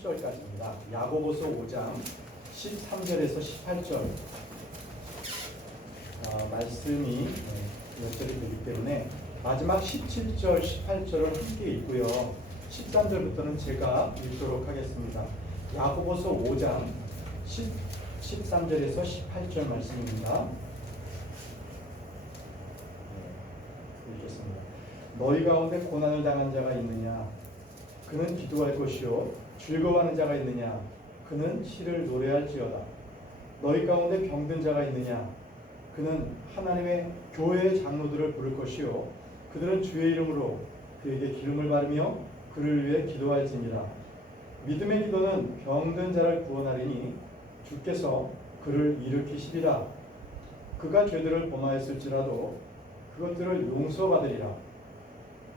18절까지입니다. 야고보서 5장 13절에서 18절 말씀이 연결이 되기 때문에 마지막 17절, 18절을 함께 읽고요. 13절부터는 제가 읽도록 하겠습니다. 야고보서 5장 13절에서 18절 말씀입니다. 읽겠습니다. 너희 가운데 고난을 당한 자가 있느냐? 그는 기도할 것이요. 즐거워하는 자가 있느냐? 그는 시를 노래할지어다. 너희 가운데 병든 자가 있느냐? 그는 하나님의 교회의 장로들을 부를 것이요. 그들은 주의 이름으로 그에게 기름을 바르며 그를 위해 기도할지니라. 믿음의 기도는 병든 자를 구원하리니 주께서 그를 일으키시리라. 그가 죄들을 범하였을지라도 그것들을 용서받으리라.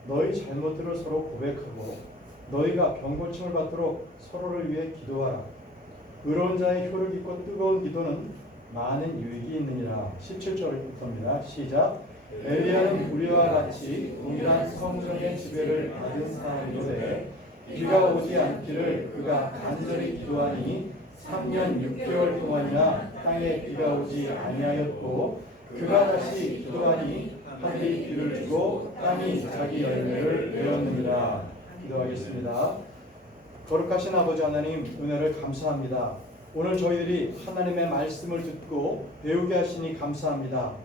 너희 잘못들을 서로 고백하고 너희가 병고침을 받도록 서로를 위해 기도하라. 의로운 자의 혀를 깃고 뜨거운 기도는 많은 유익이 있느니라. 17절부터입니다. 시작. 엘리야는 우리와 같이 동일한 성령의 지배를 받은 사람이로되 비가 오지 않기를 그가 간절히 기도하니 3년 6개월 동안이나 땅에 비가 오지 아니하였고 그가 다시 기도하니 하늘이 비를 주고 땅이 자기 열매를 내었느니라. 기도하겠습니다. 거룩하신 아버지 하나님, 은혜를 감사합니다. 오늘 저희들이 하나님의 말씀을 듣고 배우게 하시니 감사합니다.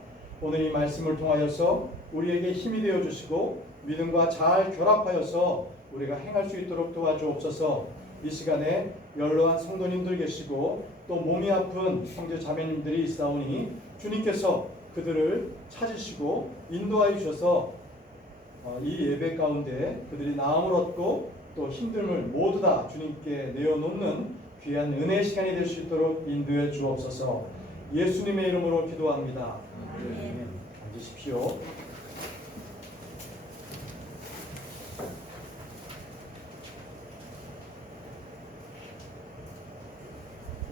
오늘 이 말씀을 통하여서 우리에게 힘이 되어 주시고 믿음과 잘 결합하여서 우리가 행할 수 있도록 도와주옵소서. 이 시간에 연로한 성도님들 계시고 또 몸이 아픈 형제 자매님들이 있사오니 주님께서 그들을 찾으시고 인도하여 주셔서 이 예배 가운데 그들이 나음을 얻고 또 힘듦을 모두 다 주님께 내어놓는 귀한 은혜의 시간이 될 수 있도록 인도해 주옵소서. 예수님의 이름으로 기도합니다. 아멘. 앉으십시오.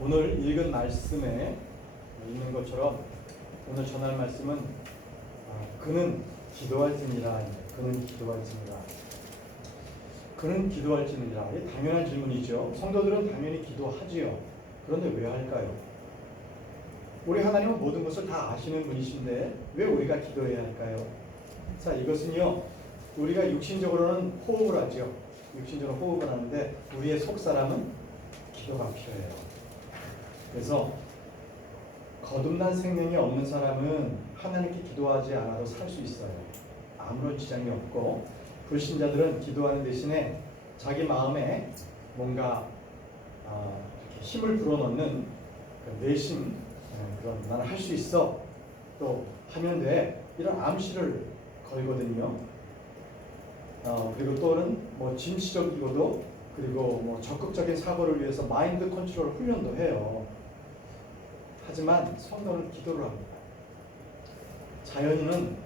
오늘 읽은 말씀에 있는 것처럼 오늘 전할 말씀은 그는 기도할지니라. 그는 기도할지니라. 그는 기도할지니라. 이게 당연한 질문이죠. 성도들은 당연히 기도하지요. 그런데 왜 할까요? 우리 하나님은 모든 것을 다 아시는 분이신데 왜 우리가 기도해야 할까요? 자, 이것은요, 우리가 육신적으로는 호흡을 하죠. 육신적으로 호흡을 하는데 우리의 속사람은 기도가 필요해요. 그래서 거듭난 생명이 없는 사람은 하나님께 기도하지 않아도 살 수 있어요. 아무런 지장이 없고, 불신자들은 기도하는 대신에 자기 마음에 뭔가 이렇게 힘을 불어넣는 내심, 그런 나는 할 수 있어, 또 하면 돼, 이런 암시를 걸거든요. 그리고 또는 뭐 진취적이고도 그리고 뭐 적극적인 사고를 위해서 마인드 컨트롤 훈련도 해요. 하지만 성도는 기도를 합니다. 자연인은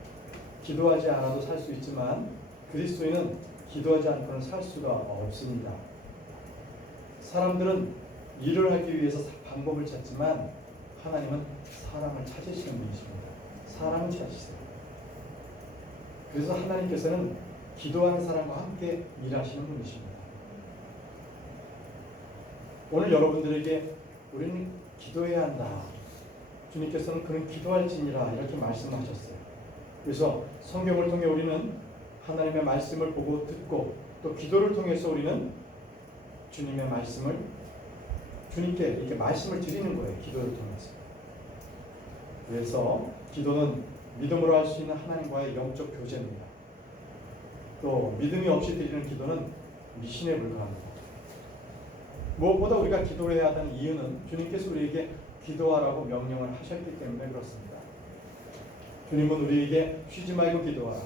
기도하지 않아도 살 수 있지만 그리스도인은 기도하지 않고는 살 수가 없습니다. 사람들은 일을 하기 위해서 방법을 찾지만 하나님은 사람을 찾으시는 분이십니다. 사람을 찾으세요. 그래서 하나님께서는 기도하는 사람과 함께 일하시는 분이십니다. 오늘 여러분들에게 우리는 기도해야 한다. 주님께서는 그는 기도할지니라 이렇게 말씀하셨어요. 그래서 성경을 통해 우리는 하나님의 말씀을 보고 듣고 또 기도를 통해서 우리는 주님의 말씀을 주님께 이렇게 말씀을 드리는 거예요. 기도를 통해서. 그래서 기도는 믿음으로 할 수 있는 하나님과의 영적 교제입니다. 또 믿음이 없이 드리는 기도는 미신에 불과합니다. 무엇보다 우리가 기도해야 하는 이유는 주님께서 우리에게 기도하라고 명령을 하셨기 때문에 그렇습니다. 주님은 우리에게 쉬지 말고 기도하라.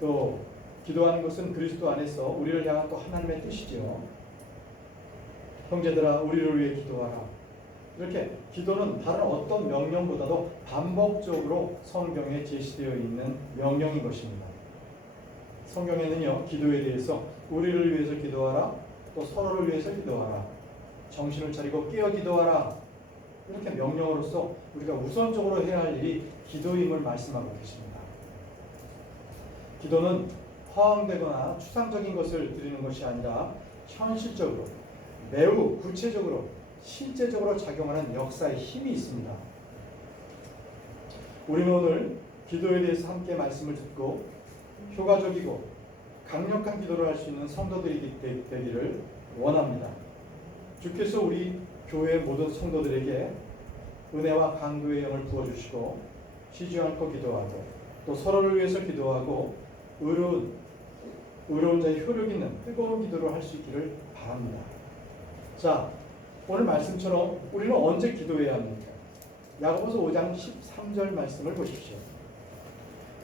또 기도하는 것은 그리스도 안에서 우리를 향한 또 하나님의 뜻이죠. 형제들아 우리를 위해 기도하라. 이렇게 기도는 다른 어떤 명령보다도 반복적으로 성경에 제시되어 있는 명령인 것입니다. 성경에는요, 기도에 대해서 우리를 위해서 기도하라, 또 서로를 위해서 기도하라, 정신을 차리고 깨어 기도하라, 이렇게 명령으로서 우리가 우선적으로 해야 할 일이 기도임을 말씀하고 계십니다. 기도는 허황되거나 추상적인 것을 드리는 것이 아니라 현실적으로, 매우 구체적으로, 실제적으로 작용하는 역사의 힘이 있습니다. 우리는 오늘 기도에 대해서 함께 말씀을 듣고 효과적이고 강력한 기도를 할 수 있는 성도들이 되기를 원합니다. 주께서 우리 교회 모든 성도들에게 은혜와 강구의 영을 부어주시고 쉬지 않고 기도하고 또 서로를 위해서 기도하고 의로운 자의 효력 있는 뜨거운 기도를 할 수 있기를 바랍니다. 자, 오늘 말씀처럼 우리는 언제 기도해야 합니까? 야고보서 5장 13절 말씀을 보십시오.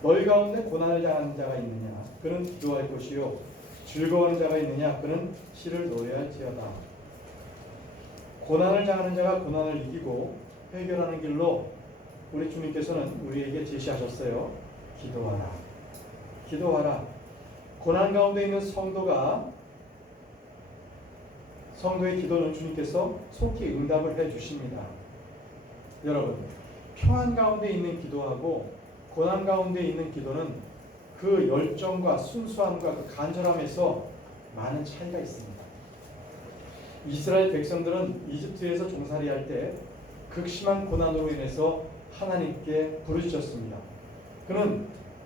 너희 가운데 고난을 당하는 자가 있느냐? 그는 기도할 것이요. 즐거워하는 자가 있느냐? 그는 시를 노래할지어다. 고난을 당하는 자가 고난을 이기고 해결하는 길로 우리 주님께서는 우리에게 제시하셨어요. 기도하라. 기도하라. 고난 가운데 있는 성도의 기도는 주님께서 속히 응답을 해 주십니다. 여러분, 평안 가운데 있는 기도하고 고난 가운데 있는 기도는 그 열정과 순수함과 그 간절함에서 많은 차이가 있습니다. 이스라엘 백성들은 이집트에서 종살이할 때 극심한 고난으로 인해서 하나님께 부르짖었습니다.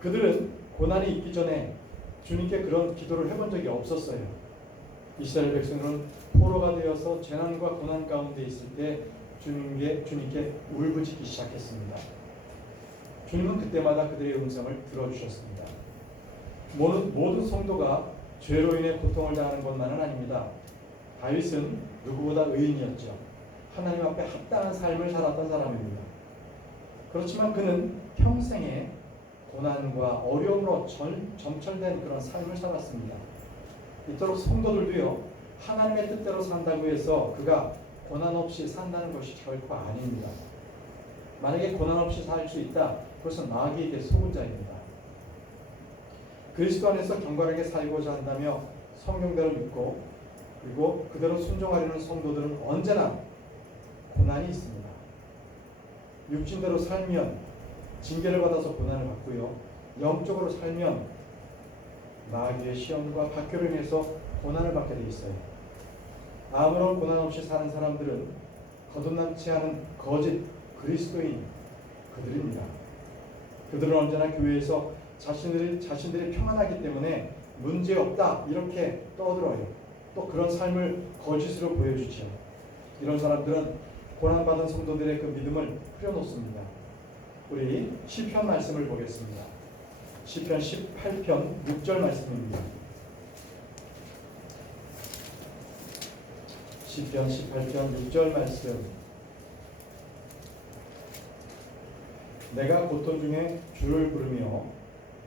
그들은 고난이 있기 전에 주님께 그런 기도를 해본 적이 없었어요. 이스라엘 백성들은 포로가 되어서 재난과 고난 가운데 있을 때 주님께 울부짖기 시작했습니다. 주님은 그때마다 그들의 음성을 들어주셨습니다. 모든 성도가 죄로 인해 고통을 당하는 것만은 아닙니다. 다윗은 누구보다 의인이었죠. 하나님 앞에 합당한 삶을 살았던 사람입니다. 그렇지만 그는 평생에 고난과 어려움으로 점철된 그런 삶을 살았습니다. 이토록 성도들도요, 하나님의 뜻대로 산다고 해서 그가 고난 없이 산다는 것이 결코 아닙니다. 만약에 고난 없이 살 수 있다, 그것은 마귀에게 속은 자입니다. 그리스도 안에서 경건하게 살고자 한다며 성경대로 믿고 그리고 그대로 순종하려는 성도들은 언제나 고난이 있습니다. 육신대로 살면 징계를 받아서 고난을 받고요, 영적으로 살면 마귀의 시험과 박해로 인해서 고난을 받게 돼 있어요. 아무런 고난 없이 사는 사람들은 거듭남지 않은 거짓 그리스도인 그들입니다. 그들은 언제나 교회에서 자신들이 평안하기 때문에 문제없다 이렇게 떠들어요. 또 그런 삶을 거짓으로 보여주죠. 이런 사람들은 고난받은 성도들의 그 믿음을 흐려놓습니다. 우리 시편 말씀을 보겠습니다. 시편 18편 6절 말씀입니다. 시편 18편 6절 말씀. 내가 고통 중에 주를 부르며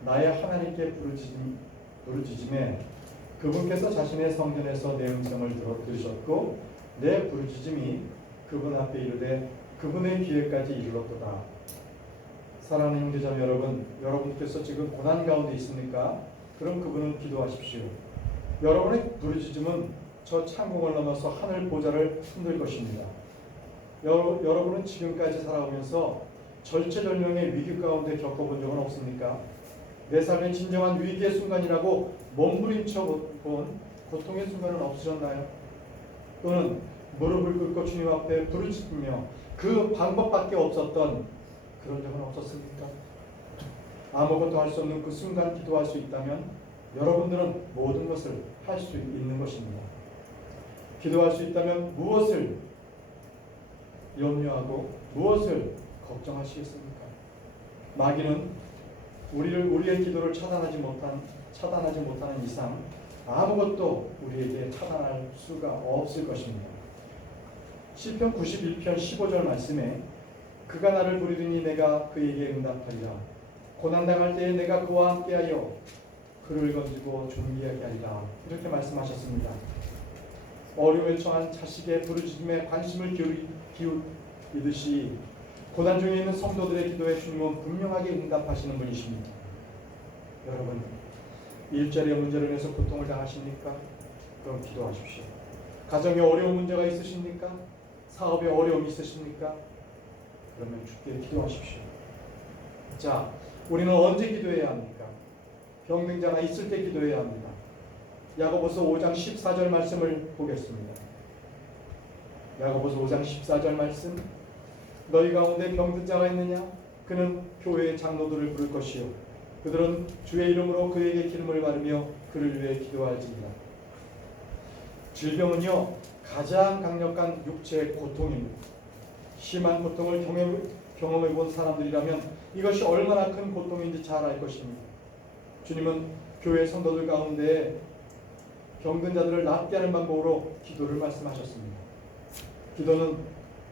나의 하나님께 부르짖음에 그분께서 자신의 성전에서 내 음성을 들으셨고 내 부르짖음이 그분 앞에 이르되 그분의 귀에까지 이르렀도다. 사랑하는 형제자매 여러분, 여러분께서 지금 고난 가운데 있습니까? 그럼 그분은 기도하십시오. 여러분의 부르짖음은 저 창공을 넘어서 하늘 보좌를 흔들 것입니다. 여러분은 지금까지 살아오면서 절체절명의 위기 가운데 겪어본 적은 없습니까? 내 삶의 진정한 위기의 순간이라고 몸부림쳐 본 고통의 순간은 없으셨나요? 또는 무릎을 꿇고 주님 앞에 부르짖으며 그 방법밖에 없었던 그런 적은 없었습니까? 아무것도 할 수 없는 그 순간 기도할 수 있다면 여러분들은 모든 것을 할 수 있는 것입니다. 기도할 수 있다면 무엇을 염려하고 무엇을 걱정하시겠습니까? 마귀는 우리의 기도를 차단하지 못하는 이상 아무것도 우리에게 차단할 수가 없을 것입니다. 시편 91편 15절 말씀에 그가 나를 부르더니 내가 그에게 응답하리라. 고난당할 때에 내가 그와 함께하여 그를 건지고 존귀하게 하리라. 이렇게 말씀하셨습니다. 어려움에 처한 자식의 부르짖음에 관심을 기울이듯이 고난 중에 있는 성도들의 기도에 주님은 분명하게 응답하시는 분이십니다. 여러분, 일자리의 문제로 인해서 고통을 당하십니까? 그럼 기도하십시오. 가정에 어려운 문제가 있으십니까? 사업에 어려움이 있으십니까? 그러면 주께 기도하십시오. 자, 우리는 언제 기도해야 합니까? 병든자가 있을 때 기도해야 합니다. 야고보서 5장 14절 말씀을 보겠습니다. 야고보서 5장 14절 말씀. 너희 가운데 병든 자가 있느냐? 그는 교회의 장로들을 부를 것이요 그들은 주의 이름으로 그에게 기름을 바르며 그를 위해 기도할지니라. 질병은요 가장 강력한 육체의 고통입니다. 심한 고통을 경험해 본 사람들이라면 이것이 얼마나 큰 고통인지 잘 알 것입니다. 주님은 교회 성도들 가운데 병든 자들을 낫게 하는 방법으로 기도를 말씀하셨습니다. 기도는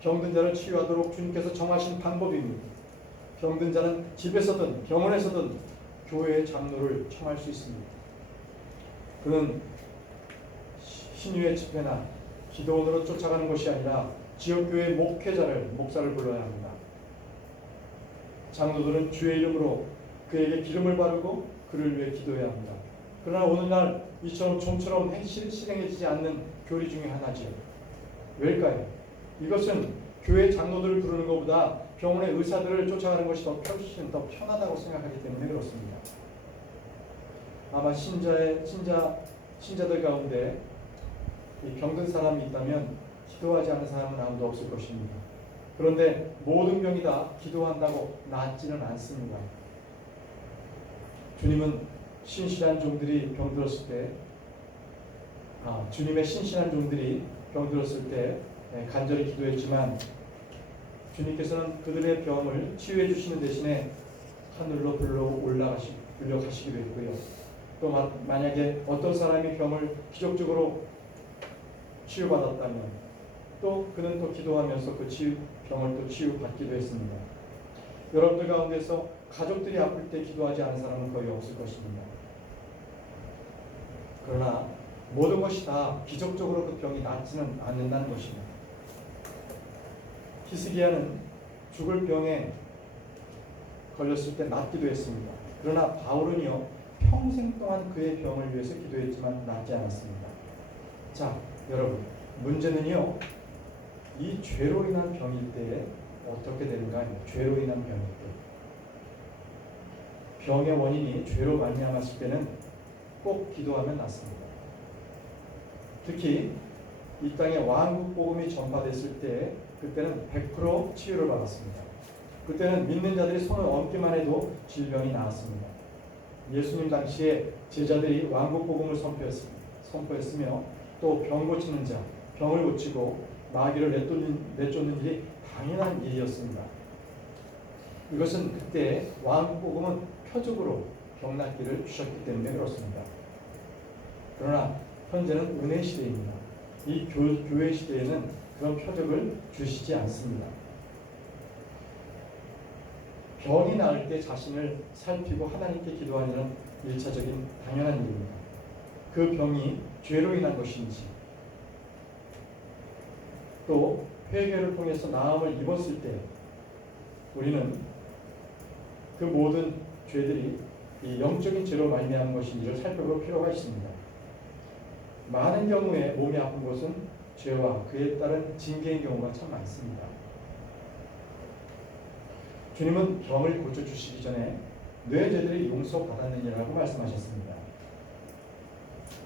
병든 자를 치유하도록 주님께서 정하신 방법입니다. 병든 자는 집에서든 병원에서든 교회의 장로를 청할 수 있습니다. 그는 신유의 집회나 기도원으로 쫓아가는 것이 아니라 지역교회 목사를 불러야 합니다. 장로들은 주의 이름으로 그에게 기름을 바르고 그를 위해 기도해야 합니다. 그러나 오늘날 이처럼 좀처럼 실행해지지 않는 교리 중에 하나지요. 왜일까요? 이것은 교회 장로들을 부르는 것보다 병원의 의사들을 쫓아가는 것이 훨씬 더 편하다고 생각하기 때문에 그렇습니다. 아마 신자들 가운데 이 병든 사람이 있다면 기도하지 않는 사람은 아무도 없을 것입니다. 그런데 모든 병이 다 기도한다고 낫지는 않습니다. 주님은 신실한 종들이 병들었을 때, 주님의 신실한 종들이 병들었을 때 간절히 기도했지만 주님께서는 그들의 병을 치유해 주시는 대신에 하늘로 불러가시기도 했고요. 또 만약에 어떤 사람이 병을 기적적으로 치유받았다면 또 그는 또 기도하면서 그 병을 또 치유받기도 했습니다. 여러분들 가운데서 가족들이 아플 때 기도하지 않은 사람은 거의 없을 것입니다. 그러나 모든 것이 다 기적적으로 그 병이 낫지는 않는다는 것입니다. 히스기야는 죽을 병에 걸렸을 때 낫기도 했습니다. 그러나 바울은요 평생 동안 그의 병을 위해서 기도했지만 낫지 않았습니다. 자, 여러분, 문제는요 이 죄로 인한 병일 때 어떻게 되는가요? 죄로 인한 병일 때 병의 원인이 죄로 말미암았을 때는 꼭 기도하면 낫습니다. 특히 이 땅에 왕국 복음이 전파됐을 때 그때는 100% 치유를 받았습니다. 그때는 믿는 자들이 손을 얹기만 해도 질병이 나았습니다. 예수님 당시에 제자들이 왕국 복음을 선포했으며 또 병 고치는 자, 병을 고치고 마귀를 내쫓는 일이 당연한 일이었습니다. 이것은 그때 왕국 복음은 표적으로 병 낫기를 주셨기 때문에 그렇습니다. 그러나 현재는 은혜 시대입니다. 이 교회 시대에는 그런 표적을 주시지 않습니다. 병이 나을 때 자신을 살피고 하나님께 기도하는 일은 1차적인 당연한 일입니다. 그 병이 죄로 인한 것인지 또 회개를 통해서 나음을 입었을 때 우리는 그 모든 죄들이 이 영적인 죄로 말미암은 것인지를 살펴볼 필요가 있습니다. 많은 경우에 몸이 아픈 것은 죄와 그에 따른 징계인 경우가 참 많습니다. 주님은 병을 고쳐주시기 전에 뇌 죄들이 용서받았느니라고 말씀하셨습니다.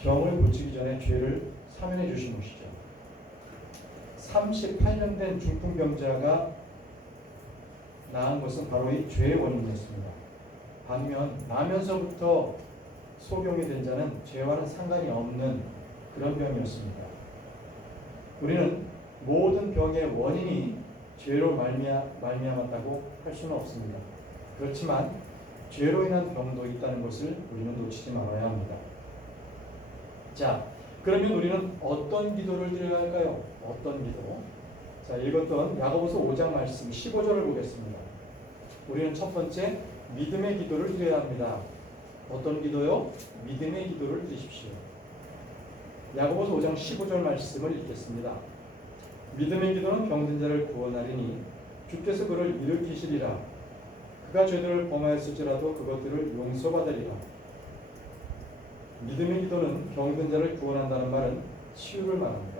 병을 고치기 전에 죄를 사면해 주신 것이죠. 38년 된 중풍병자가 나은 것은 바로 이 죄의 원인이었습니다. 반면 나면서부터 소경이 된 자는 죄와는 상관이 없는 그런 병이었습니다. 우리는 모든 병의 원인이 죄로 말미암았다고 할 수는 없습니다. 그렇지만 죄로 인한 병도 있다는 것을 우리는 놓치지 말아야 합니다. 자, 그러면 우리는 어떤 기도를 드려야 할까요? 어떤 기도? 자, 읽었던 야고보서 5장 말씀 15절을 보겠습니다. 우리는 첫 번째 믿음의 기도를 드려야 합니다. 어떤 기도요? 믿음의 기도를 드리십시오. 야고보서 5장 15절 말씀을 읽겠습니다. 믿음의 기도는 병든 자를 구원하리니 주께서 그를 일으키시리라. 그가 죄들을 범하였을지라도 그것들을 용서받으리라. 믿음의 기도는 병든 자를 구원한다는 말은 치유를 말합니다.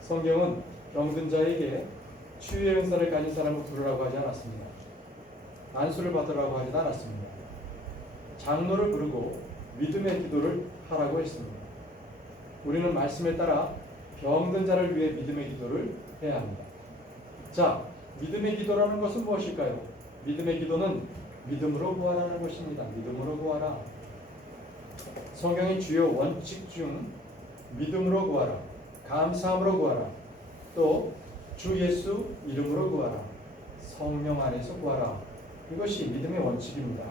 성경은 병든 자에게 치유의 은사를 가진 사람을 부르라고 하지 않았습니다. 안수를 받으라고 하지 않았습니다. 장로를 부르고 믿음의 기도를 하라고 했습니다. 우리는 말씀에 따라 병든 자를 위해 믿음의 기도를 해야 합니다. 자, 믿음의 기도라는 것은 무엇일까요? 믿음의 기도는 믿음으로 구하라는 것입니다. 믿음으로 구하라. 성경의 주요 원칙 중 믿음으로 구하라, 감사함으로 구하라, 또 주 예수 이름으로 구하라, 성령 안에서 구하라. 이것이 믿음의 원칙입니다.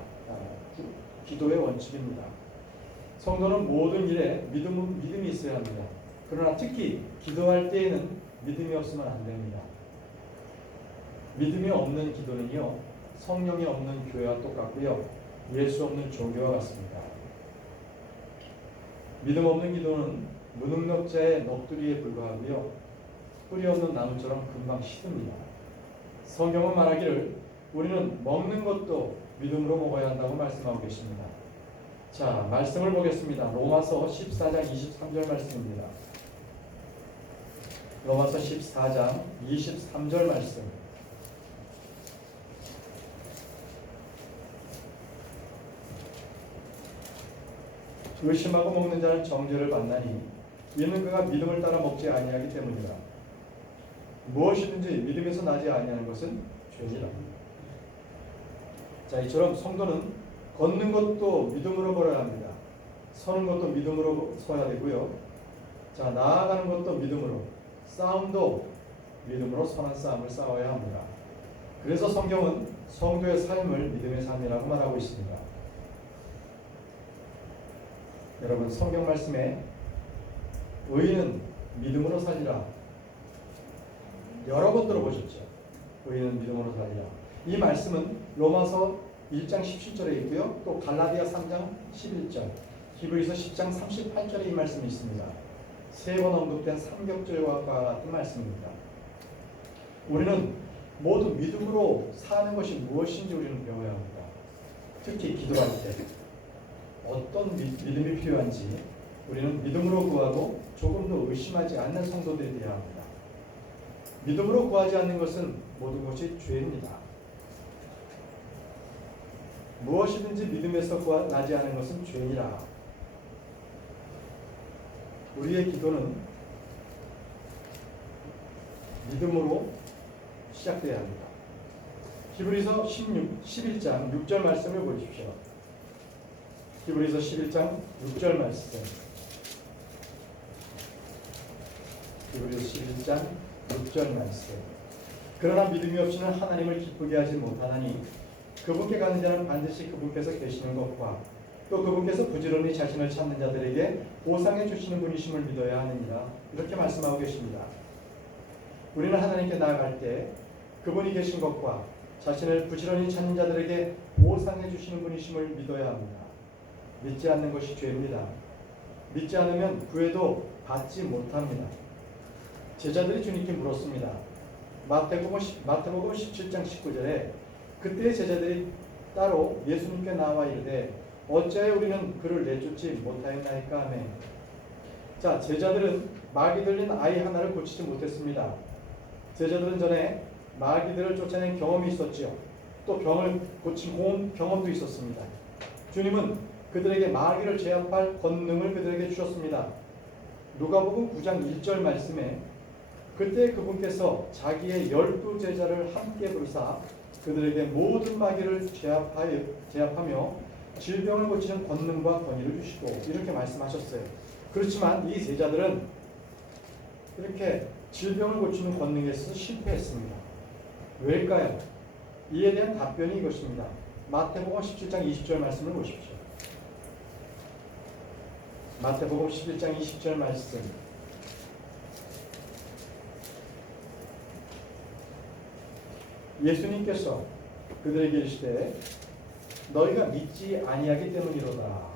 기도의 원칙입니다. 성도는 모든 일에 믿음이 있어야 합니다. 그러나 특히 기도할 때에는 믿음이 없으면 안 됩니다. 믿음이 없는 기도는요, 성령이 없는 교회와 똑같고요, 예수 없는 종교와 같습니다. 믿음 없는 기도는 무능력자의 넋두리에 불과하고요, 뿌리 없는 나무처럼 금방 시듭니다. 성경은 말하기를 우리는 먹는 것도 믿음으로 먹어야 한다고 말씀하고 계십니다. 자, 말씀을 보겠습니다. 로마서 14장 23절 말씀입니다. 로마서 14장 23절 말씀. 의심하고 먹는 자는 정죄를 받나니 이는 그가 믿음을 따라 먹지 아니하기 때문이라. 무엇이든지 믿음에서 나지 아니하는 것은 죄니라. 자, 이처럼 성도는 걷는 것도 믿음으로 걸어야 합니다. 서는 것도 믿음으로 서야 되고요. 자, 나아가는 것도 믿음으로, 싸움도 믿음으로 선한 싸움을 싸워야 합니다. 그래서 성경은 성도의 삶을 믿음의 삶이라고 말하고 있습니다. 여러분, 성경 말씀에 의인은 믿음으로 살리라, 여러 번 들어보셨죠? 의인은 믿음으로 살리라. 이 말씀은 로마서 1장 17절에 있고요, 또 갈라디아 3장 11절, 히브리서 10장 38절에 이 말씀이 있습니다. 세 번 언급된 삼겹절과 같은 말씀입니다. 우리는 모두 믿음으로 사는 것이 무엇인지 우리는 배워야 합니다. 특히 기도할 때 어떤 믿음이 필요한지 우리는 믿음으로 구하고 조금도 의심하지 않는 성도들이 되어야 합니다. 믿음으로 구하지 않는 것은 모든 것이 죄입니다. 무엇이든지 믿음에서 나지 않은 것은 죄니라. 우리의 기도는 믿음으로 시작되어야 합니다. 히브리서 11장 6절 말씀을 보십시오. 히브리서 11장 6절 말씀. 히브리서 11장 6절 말씀. 그러나 믿음이 없이는 하나님을 기쁘게 하지 못하나니 그분께 가는 자는 반드시 그분께서 계시는 것과 또 그분께서 부지런히 자신을 찾는 자들에게 보상해 주시는 분이심을 믿어야 하느니라. 이렇게 말씀하고 계십니다. 우리는 하나님께 나아갈 때 그분이 계신 것과 자신을 부지런히 찾는 자들에게 보상해 주시는 분이심을 믿어야 합니다. 믿지 않는 것이 죄입니다. 믿지 않으면 구해도 받지 못합니다. 제자들이 주님께 물었습니다. 마태복음 17장 19절에 그때의 제자들이 따로 예수님께 나와 이르되 어찌하여 우리는 그를 내쫓지 못하였나이까 하매. 자, 제자들은 마귀 들린 아이 하나를 고치지 못했습니다. 제자들은 전에 마귀들을 쫓아낸 경험이 있었지요. 또 병을 고친 경험도 있었습니다. 주님은 그들에게 마귀를 제압할 권능을 그들에게 주셨습니다. 누가복음 9장 1절 말씀에 그때 그분께서 자기의 12제자를 함께 부르사 그들에게 모든 마귀를 제압하며 질병을 고치는 권능과 권위를 주시고 이렇게 말씀하셨어요. 그렇지만 이 제자들은 이렇게 질병을 고치는 권능에 있어서 실패했습니다. 왜일까요? 이에 대한 답변이 이것입니다. 마태복음 17장 20절 말씀을 보십시오. 마태복음 11장 20절 말씀. 예수님께서 그들에게 이르시되 너희가 믿지 아니하기 때문이로다.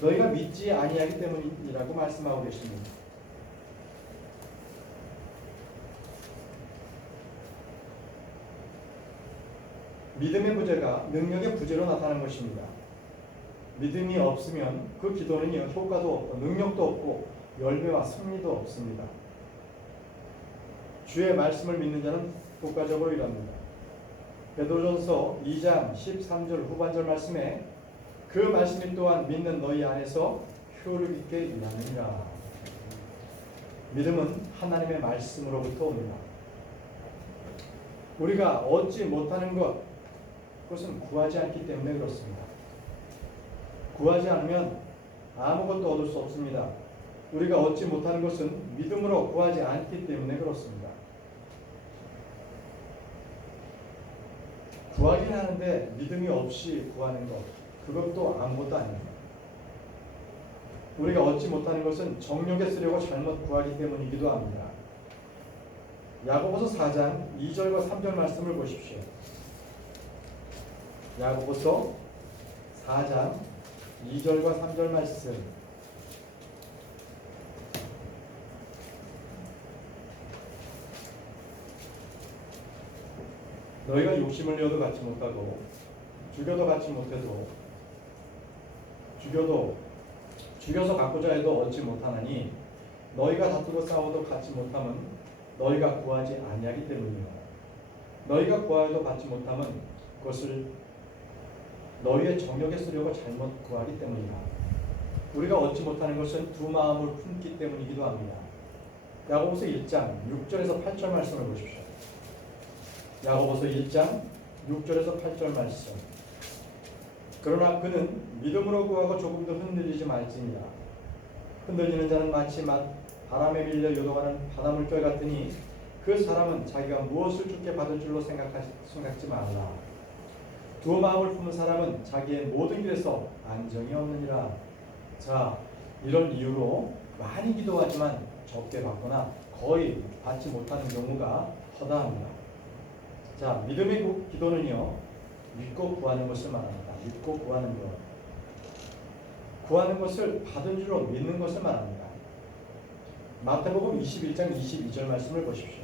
너희가 믿지 아니하기 때문이라고 말씀하고 계십니다. 믿음의 부재가 능력의 부재로 나타나는 것입니다. 믿음이 없으면 그 기도는 효과도 없고 능력도 없고 열매와 승리도 없습니다. 주의 말씀을 믿는 자는 효과적으로 일합니다. 베드로전서 2장 13절 후반절 말씀에 그 말씀이 또한 믿는 너희 안에서 효력 있게 일하느니라. 믿음은 하나님의 말씀으로부터 옵니다. 우리가 얻지 못하는 것, 그것은 구하지 않기 때문에 그렇습니다. 구하지 않으면 아무것도 얻을 수 없습니다. 우리가 얻지 못하는 것은 믿음으로 구하지 않기 때문에 그렇습니다. 구하긴 하는데 믿음이 없이 구하는 것, 그것도 아무것도 아닙니다. 우리가 얻지 못하는 것은 정욕에 쓰려고 잘못 구하기 때문이기도 합니다. 야고보서 4장 2절과 3절 말씀을 보십시오. 야고보서 4장 2절과 3절 말씀. 너희가 욕심을 내어도 갖지 못하고 죽여도 갖지 못해도 죽여서 갖고자 해도 얻지 못하나니 너희가 다투고 싸워도 갖지 못함은 너희가 구하지 아니하기 때문이요. 너희가 구하여도 받지 못함은 그것을 너희의 정욕에 쓰려고 잘못 구하기 때문이다. 우리가 얻지 못하는 것은 두 마음을 품기 때문이기도 합니다. 야고보서 1장 6절에서 8절 말씀을 보십시오. 야고보서 1장 6절에서 8절 말씀. 그러나 그는 믿음으로 구하고 조금도 흔들리지 말지니라. 흔들리는 자는 마치 바람에 밀려 요동하는 바닷물결 같으니 그 사람은 자기가 무엇을 주께 받을 줄로 생각지 말라. 두 마음을 품은 사람은 자기의 모든 길에서 안정이 없느니라. 자, 이런 이유로 많이 기도하지만 적게 받거나 거의 받지 못하는 경우가 허다합니다. 자, 믿음의 기도는요, 믿고 구하는 것을 말합니다. 믿고 구하는 것. 구하는 것을 받은 줄로 믿는 것을 말합니다. 마태복음 21장 22절 말씀을 보십시오.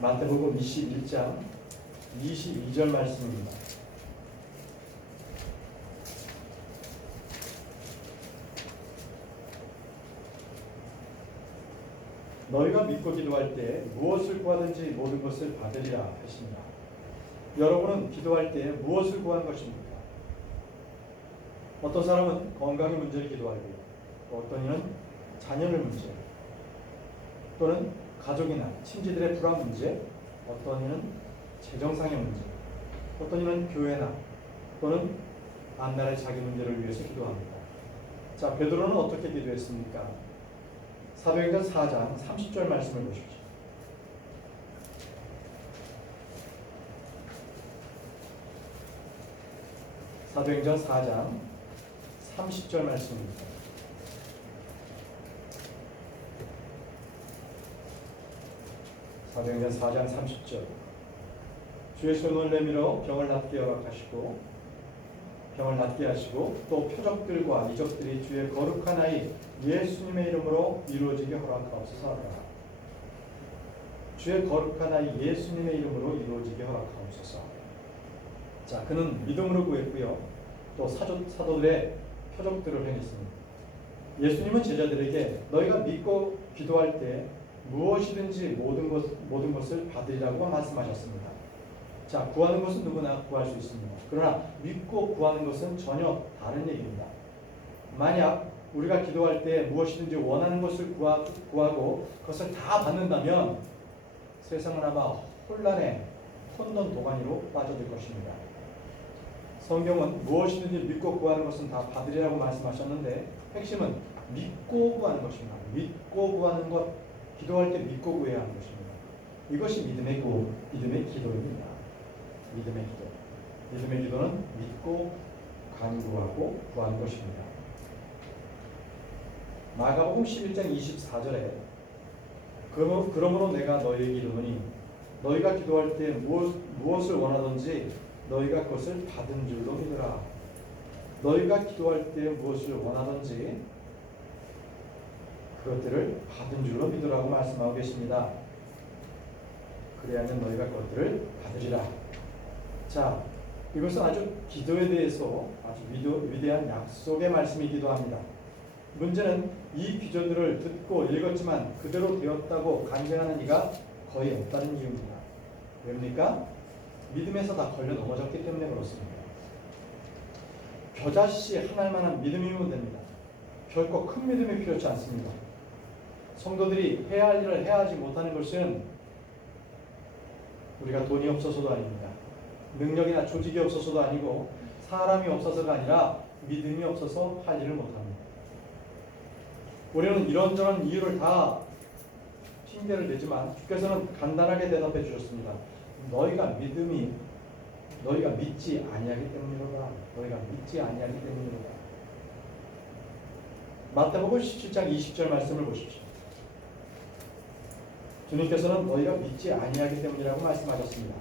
마태복음 21장 22절 말씀입니다. 너희가 믿고 기도할 때 무엇을 구하든지 모든 것을 받으리라 하십니다. 여러분은 기도할 때 무엇을 구한 것입니까? 어떤 사람은 건강의 문제를 기도하고요. 어떤 이는 자녀의 문제, 또는 가족이나 친지들의 불안 문제, 어떤 이는 재정상의 문제, 어떤 이는 교회나 또는 앞나라의 자기 문제를 위해서 기도합니다. 자, 베드로는 어떻게 기도했습니까? 사도행전 4장 30절 말씀을 보십시오. 사도행전 4장 30절 말씀입니다. 사도행전 4장 30절. 주의 손을 내밀어 병을 낫게 하시고 또 표적들과 이적들이 주의 거룩한 아이 예수님의 이름으로 이루어지게 허락하옵소서 하더라. 주의 거룩한 아이 예수님의 이름으로 이루어지게 허락하옵소서. 자, 그는 믿음으로 구했고요. 또 사도들의 표적들을 행했습니다. 예수님은 제자들에게 너희가 믿고 기도할 때 무엇이든지 모든 것을 받으리라고 말씀하셨습니다. 자, 구하는 것은 누구나 구할 수 있습니다. 그러나 믿고 구하는 것은 전혀 다른 얘기입니다. 만약 우리가 기도할 때 무엇이든지 원하는 것을 구하고 그것을 다 받는다면 세상은 아마 혼란 도가니로 빠져들 것입니다. 성경은 무엇이든지 믿고 구하는 것은 다 받으리라고 말씀하셨는데 핵심은 믿고 구하는 것입니다. 믿고 구하는 것, 기도할 때 믿고 구해야 하는 것입니다. 이것이 믿음의 기도입니다. 믿음의 기도는 믿고 간구하고 구하는 것입니다. 마가복음 11장 24절에 그러므로 내가 너희에게 이르노니 너희가 기도할 때 무엇을 원하든지 너희가 그것을 받은 줄로 믿으라. 너희가 기도할 때 무엇을 원하든지 그것들을 받은 줄로 믿으라고 말씀하고 계십니다. 그래야면 너희가 그것들을 받으리라. 자, 이것은 아주 기도에 대해서 아주 위대한 약속의 말씀이기도 합니다. 문제는 이 기조들을 듣고 읽었지만 그대로 되었다고 간증하는 이가 거의 없다는 이유입니다. 왜입니까? 믿음에서 다 걸려 넘어졌기 때문에 그렇습니다. 겨자씨 하나만한 믿음이면 됩니다. 결코 큰 믿음이 필요치 않습니다. 성도들이 해야 할 일을 해야 하지 못하는 것은 우리가 돈이 없어서도 아닙니다. 능력이나 조직이 없어서도 아니고 사람이 없어서가 아니라 믿음이 없어서 할 일을 못합니다. 우리는 이런저런 이유를 다 핑계를 대지만 주께서는 간단하게 대답해 주셨습니다. 너희가 믿지 아니하기 때문이로다. 너희가 믿지 아니하기 때문이로다. 마태복음 17장 20절 말씀을 보십시오. 주님께서는 너희가 믿지 아니하기 때문이라고 말씀하셨습니다.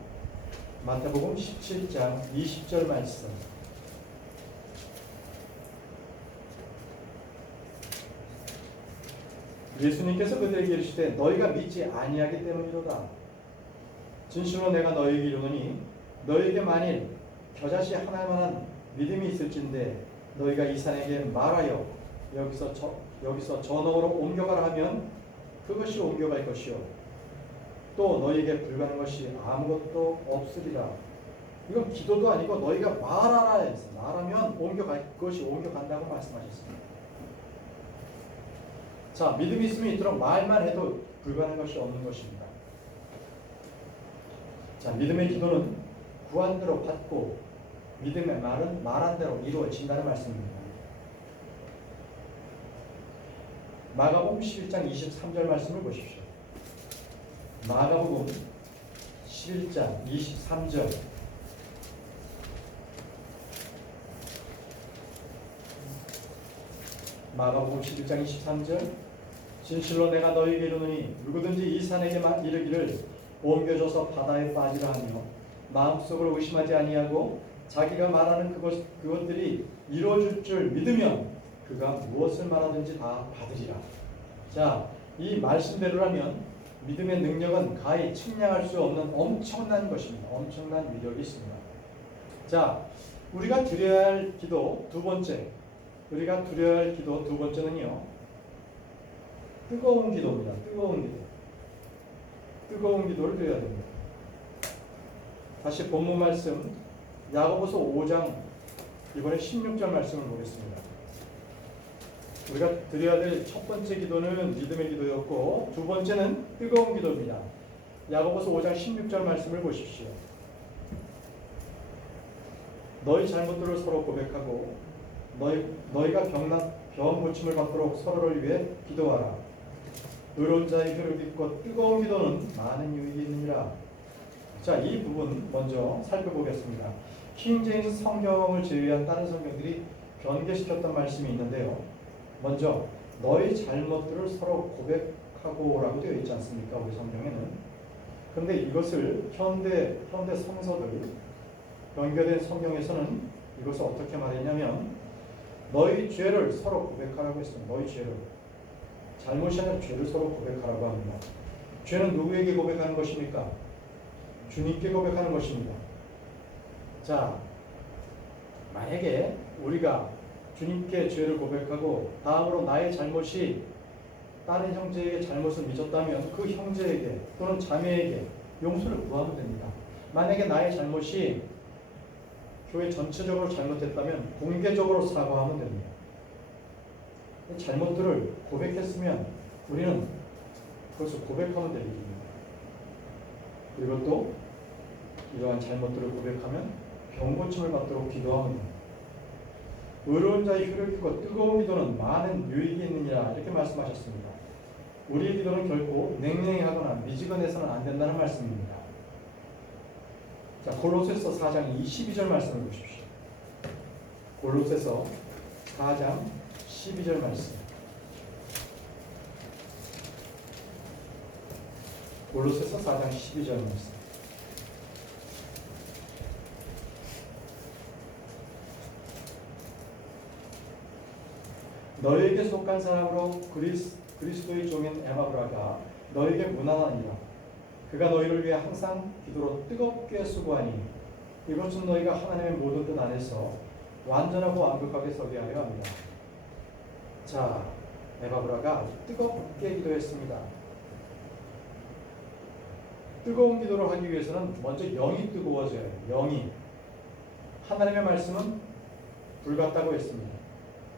마태복음 17장 20절 말씀. 예수님께서 그들에게 이르시되 너희가 믿지 아니하기 때문이로다. 진실로 내가 너희에게 이르노니 너희에게 만일 겨자씨 하나만한 믿음이 있을진데 너희가 이 산에게 말하여 여기서 저 너머로 옮겨가라 하면 그것이 옮겨갈 것이요 또 너희에게 불가능한 것이 아무것도 없으리라. 이건 기도도 아니고 너희가 말하라 해서 말하면 그것이 옮겨간다고 말씀하셨습니다. 자, 믿음이 있으면 있도록 말만 해도 불가능한 것이 없는 것입니다. 자, 믿음의 기도는 구한 대로 받고 믿음의 말은 말한 대로 이루어진다는 말씀입니다. 마가복음 11장 23절 말씀을 보십시오. 마가복음 11장 23절. 마가복음 11장 23절. 진실로 내가 너희에게 이르노니 누구든지 이 산에게 이르기를 옮겨져서 바다에 빠지라 하며 마음속으로 의심하지 아니하고 자기가 말하는 그것들이 이루어질 줄 믿으면 그가 무엇을 말하든지 다 받으리라. 자, 이 말씀대로라면 믿음의 능력은 가히 측량할 수 없는 엄청난 것입니다. 엄청난 위력이 있습니다. 자, 우리가 드려야 할 기도 두 번째는요. 뜨거운 기도입니다. 뜨거운 기도를 드려야 됩니다. 다시 본문 말씀 야고보서 5장 이번에 16절 말씀을 보겠습니다. 우리가 드려야 될 첫 번째 기도는 믿음의 기도였고 두 번째는 뜨거운 기도입니다. 야고보서 5장 16절 말씀을 보십시오. 너희 잘못들을 서로 고백하고 너희가 병 고침을 받도록 서로를 위해 기도하라. 의로운 자의 혈을 믿고 뜨거운 기도는 많은 유익이 있느니라. 자, 이 부분 먼저 살펴보겠습니다. 킹제임스 성경을 제외한 다른 성경들이 변개시켰던 말씀이 있는데요. 먼저 너희 잘못들을 서로 고백하고라고 되어 있지 않습니까? 우리 성경에는. 그런데 이것을 현대 성서들 변개된 성경에서는 이것을 어떻게 말했냐면 너희 죄를 서로 고백하라고 했습니다. 너희 죄를. 잘못이 아니라 죄를 서로 고백하라고 합니다. 죄는 누구에게 고백하는 것입니까? 주님께 고백하는 것입니다. 자, 만약에 우리가 주님께 죄를 고백하고 다음으로 나의 잘못이 다른 형제에게 잘못을 미쳤다면 그 형제에게 또는 자매에게 용서를 구하면 됩니다. 만약에 나의 잘못이 교회 전체적으로 잘못했다면 공개적으로 사과하면 됩니다. 잘못들을 고백했으면 우리는 그것을 고백하면 될 일입니다. 그리고 또 이러한 잘못들을 고백하면 병고침을 받도록 기도하면 됩니다. 의로운 자의 혈을 믿고 뜨거운 기도는 많은 유익이 있느니라 이렇게 말씀하셨습니다. 우리의 기도는 결코 냉랭하거나 미지근해서는 안 된다는 말씀입니다. 자, 골로새서 4장 22절 말씀을 보십시오. 골로새서 4장 12절 말씀. 골로새서 4장 12절 말씀. 너희에게 속한 사람으로 그리스도의 종인 에바브라가 너희에게 문안하니라. 그가 너희를 위해 항상 기도로 뜨겁게 수고하니 이것은 너희가 하나님의 모든 뜻 안에서 완전하고 완벽하게 서게 하려 합니다. 자, 에바브라가 아주 뜨겁게 기도했습니다. 뜨거운 기도를 하기 위해서는 먼저 영이 뜨거워져야 해요. 영이. 하나님의 말씀은 불 같다고 했습니다.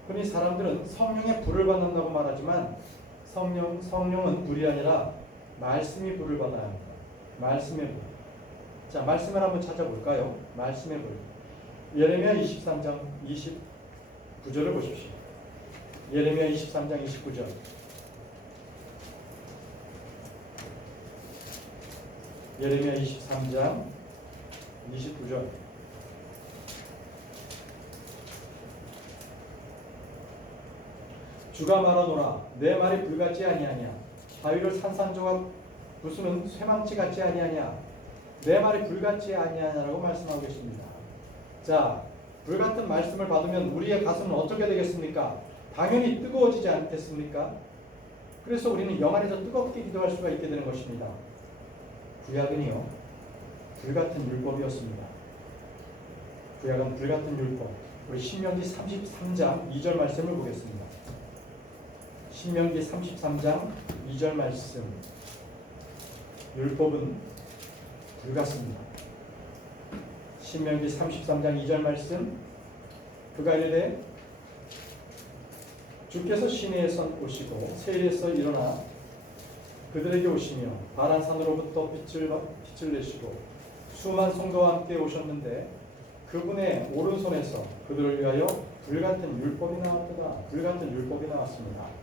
흔히 사람들은 성령의 불을 받는다고 말하지만 성령은 불이 아니라 말씀이 불을 받아야 합니다. 말씀의 불. 자, 말씀을 한번 찾아볼까요? 말씀의 불. 예레미야 23장 29절을 보십시오. 예레미야 23장 29절. 예레미야 23장 29절. 주가 말하노라 내 말이 불같지 아니하냐 바위를 산산조각 부수는 쇠망치 같지 아니하냐 내 말이 불같지 아니하냐라고 말씀하고 계십니다. 자, 불같은 말씀을 받으면 우리의 가슴은 어떻게 되겠습니까? 당연히 뜨거워지지 않겠습니까? 그래서 우리는 영 안에서 뜨겁게 기도할 수가 있게 되는 것입니다. 구약은요, 불같은 율법이었습니다. 구약은 불같은 율법. 우리 신명기 33장 2절 말씀을 보겠습니다. 신명기 33장 2절 말씀. 율법은 불같습니다. 신명기 33장 2절 말씀. 그가 이르되 주께서 시내에서 오시고 세일에서 일어나 그들에게 오시며 바란산으로부터 빛을 내시고 수만 성도와 함께 오셨는데 그분의 오른손에서 그들을 위하여 불같은 율법이 나왔도다. 불같은 율법이 나왔습니다.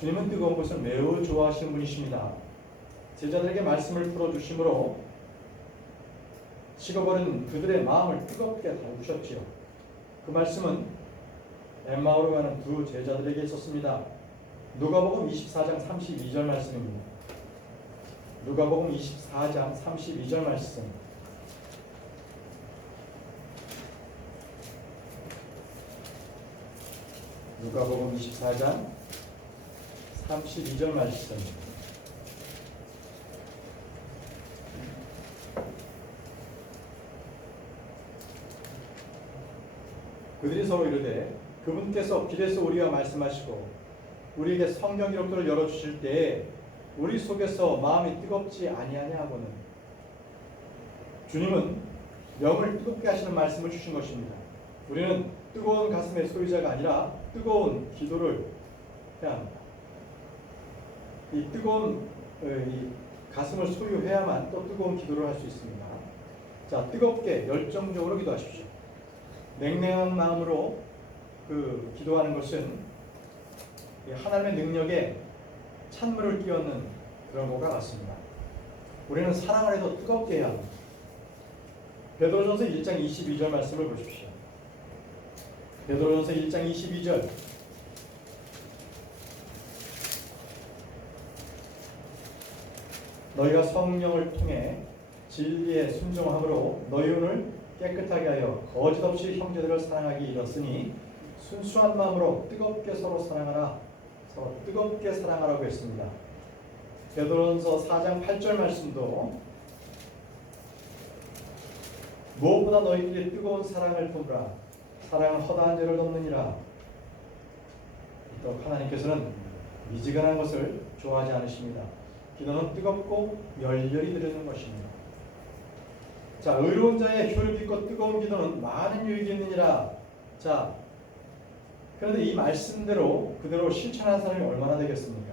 주님은 뜨거운 것을 매우 좋아하시는 분이십니다. 제자들에게 말씀을 풀어주심으로 식어버린 그들의 마음을 뜨겁게 달구셨지요. 그 말씀은 엠마오로 가는 두 제자들에게 있었습니다. 누가복음 24장 32절 말씀입니다. 누가복음 24장 32절 말씀. 누가복음 24장 32절 말씀. 그들이 서로 이르되 그분께서 길에서 우리와 말씀하시고 우리에게 성경 기록들을 열어주실 때에 우리 속에서 마음이 뜨겁지 아니하냐 하고는 주님은 영을 뜨겁게 하시는 말씀을 주신 것입니다. 우리는 뜨거운 가슴의 소유자가 아니라 뜨거운 기도를 해야 합니다. 이 뜨거운 이 가슴을 소유해야만 또 뜨거운 기도를 할 수 있습니다. 자, 뜨겁게 열정적으로 기도하십시오. 냉랭한 마음으로 기도하는 것은 하나님의 능력에 찬물을 끼얹는 그런 것과 같습니다. 우리는 사랑을 해도 뜨겁게 해야 합니다. 베드로전서 1장 22절 말씀을 보십시오. 베드로전서 1장 22절. 너희가 성령을 통해 진리에 순종함으로 너희 혼을 깨끗하게 하여 거짓 없이 형제들을 사랑하기 이뤘으니 순수한 마음으로 뜨겁게 서로 사랑하라. 서로 뜨겁게 사랑하라고 했습니다. 베드로전서 4장 8절 말씀도 무엇보다 너희끼리 뜨거운 사랑을 품으라. 사랑은 허다한 죄를 덮느니라. 또 하나님께서는 미지근한 것을 좋아하지 않으십니다. 기도는 뜨겁고 열렬히 드리는 것입니다. 자, 의로운 자의 혈 깊고 뜨거운 기도는 많은 유익이 있느니라. 자, 그런데 이 말씀대로 그대로 실천하는 사람이 얼마나 되겠습니까?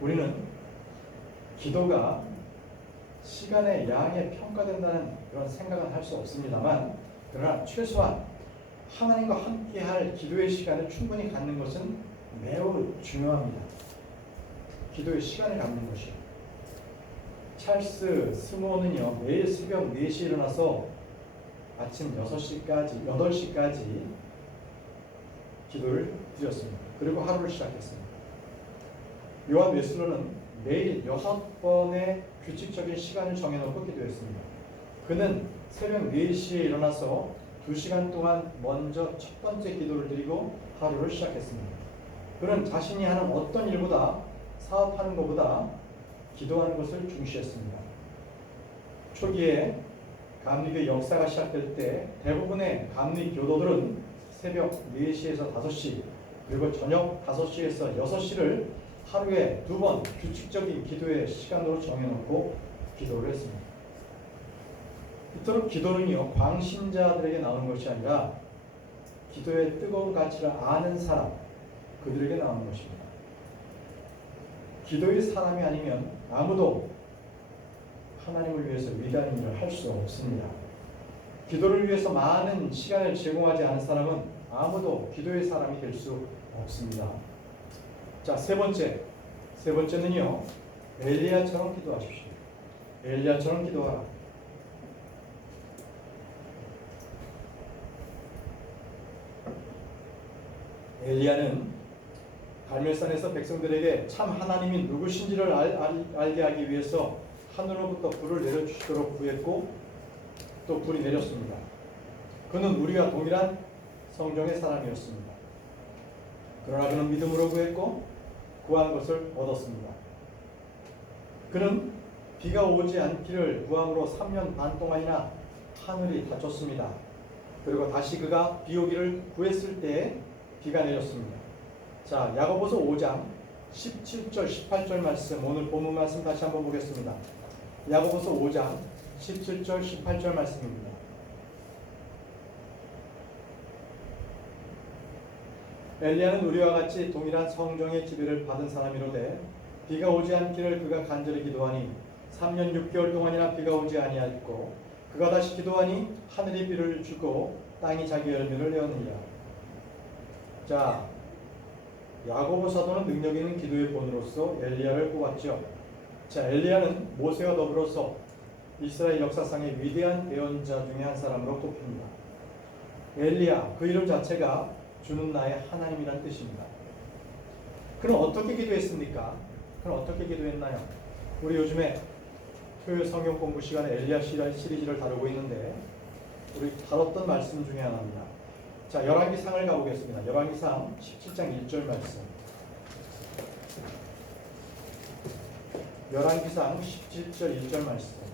우리는 기도가 시간의 양에 평가된다는 그런 생각은 할 수 없습니다만, 그러나 최소한 하나님과 함께할 기도의 시간을 충분히 갖는 것은 매우 중요합니다. 기도의 시간을 갖는 것이요. 찰스 스모는요, 매일 새벽 4시에 일어나서 아침 8시까지 기도를 드렸습니다. 그리고 하루를 시작했습니다. 요한 웨슬러는 매일 6번의 규칙적인 시간을 정해놓고 기도했습니다. 그는 새벽 4시에 일어나서 2시간 동안 먼저 첫 번째 기도를 드리고 하루를 시작했습니다. 그는 자신이 하는 어떤 일보다 사업하는 것보다 기도하는 것을 중시했습니다. 초기에 감리교 역사가 시작될 때 대부분의 감리 교도들은 새벽 4시에서 5시 그리고 저녁 5시에서 6시를 하루에 2번 규칙적인 기도의 시간으로 정해놓고 기도를 했습니다. 이토록 기도는요, 광신자들에게 나오는 것이 아니라 기도의 뜨거운 가치를 아는 사람, 그들에게 나오는 것입니다. 기도의 사람이 아니면 아무도 하나님을 위해서 위대한 일을 할 수 없습니다. 기도를 위해서 많은 시간을 제공하지 않은 사람은 아무도 기도의 사람이 될 수 없습니다. 자, 세 번째는요, 엘리야처럼 기도하십시오. 엘리야처럼 기도하라. 엘리야는 갈멜산에서 백성들에게 참 하나님이 누구신지를 알게 하기 위해서 하늘로부터 불을 내려주시도록 구했고 또 불이 내렸습니다. 그는 우리와 동일한 성정의 사람이었습니다. 그러나 그는 믿음으로 구했고 구한 것을 얻었습니다. 그는 비가 오지 않기를 구함으로 3년 반 동안이나 하늘이 닫혔습니다. 그리고 다시 그가 비 오기를 구했을 때에 비가 내렸습니다. 자, 야고보서 5장 17절 18절 말씀, 오늘 본문 말씀 다시 한번 보겠습니다. 야고보서 5장 17절 18절 말씀입니다. 엘리야는 우리와 같이 동일한 성정의 지배를 받은 사람이로되 비가 오지 않기를 그가 간절히 기도하니 3년 6개월 동안이나 비가 오지 아니하였고 그가 다시 기도하니 하늘이 비를 주고 땅이 자기 열매를 내었느니라. 자, 야고보 사도는 능력 있는 기도의 본으로서 엘리야를 뽑았죠. 자, 엘리야는 모세와 더불어서 이스라엘 역사상의 위대한 예언자 중에 한 사람으로 꼽힙니다. 엘리야, 그 이름 자체가 주는 나의 하나님이란 뜻입니다. 그는 어떻게 기도했습니까? 그는 어떻게 기도했나요? 우리 요즘에 토요일 성경 공부 시간에 엘리야 시리즈를 다루고 있는데 우리 다뤘던 말씀 중에 하나입니다. 자, 열왕기상을 가보겠습니다. 열왕기상 17장 1절 말씀. 열왕기상 17절 1절 말씀.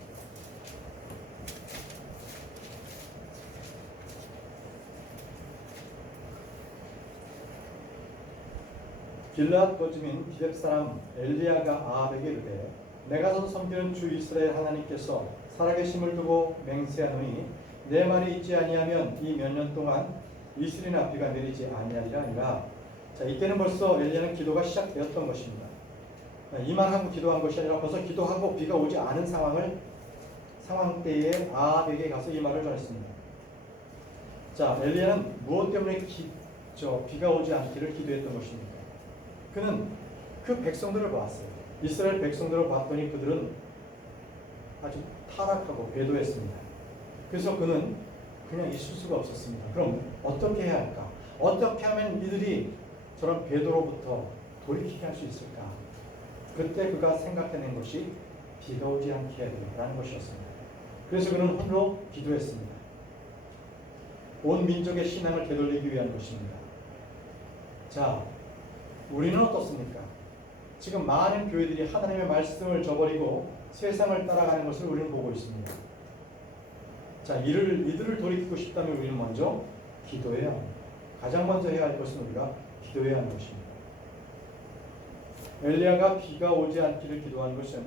길르앗 거주민 기렙 사람 엘리야가 아합에게 이르되 내가 서 섬기는 주 이스라엘 하나님께서 살아계심을 두고 맹세하노니 내 말이 있지 아니하면 이 몇 년 동안 이슬이나 비가 내리지 아니하리라 아니라. 자, 이때는 벌써 엘리야는 기도가 시작되었던 것입니다. 이만 하고 기도한 것이 아니라 벌써 기도하고 비가 오지 않은 상황 때에 아합에게 가서 이 말을 전했습니다. 자, 엘리야는 무엇 때문에 비가 오지 않기를 기도했던 것입니까? 그는 그 백성들을 보았어요. 이스라엘 백성들을 봤더니 그들은 아주 타락하고 배도했습니다. 그래서 그는 그냥 있을 수가 없었습니다. 그럼 어떻게 해야 할까? 어떻게 하면 이들이 저런 배도로부터 돌이키게 할 수 있을까? 그때 그가 생각해낸 것이 비가 오지 않게 해야 된다는 것이었습니다. 그래서 그는 홀로 기도했습니다. 온 민족의 신앙을 되돌리기 위한 것입니다. 자, 우리는 어떻습니까? 지금 많은 교회들이 하나님의 말씀을 저버리고 세상을 따라가는 것을 우리는 보고 있습니다. 자, 이들을 돌이키고 싶다면 우리는 먼저 기도해야 합니다. 가장 먼저 해야 할 것은 우리가 기도해야 하는 것입니다. 엘리야가 비가 오지 않기를 기도한 것은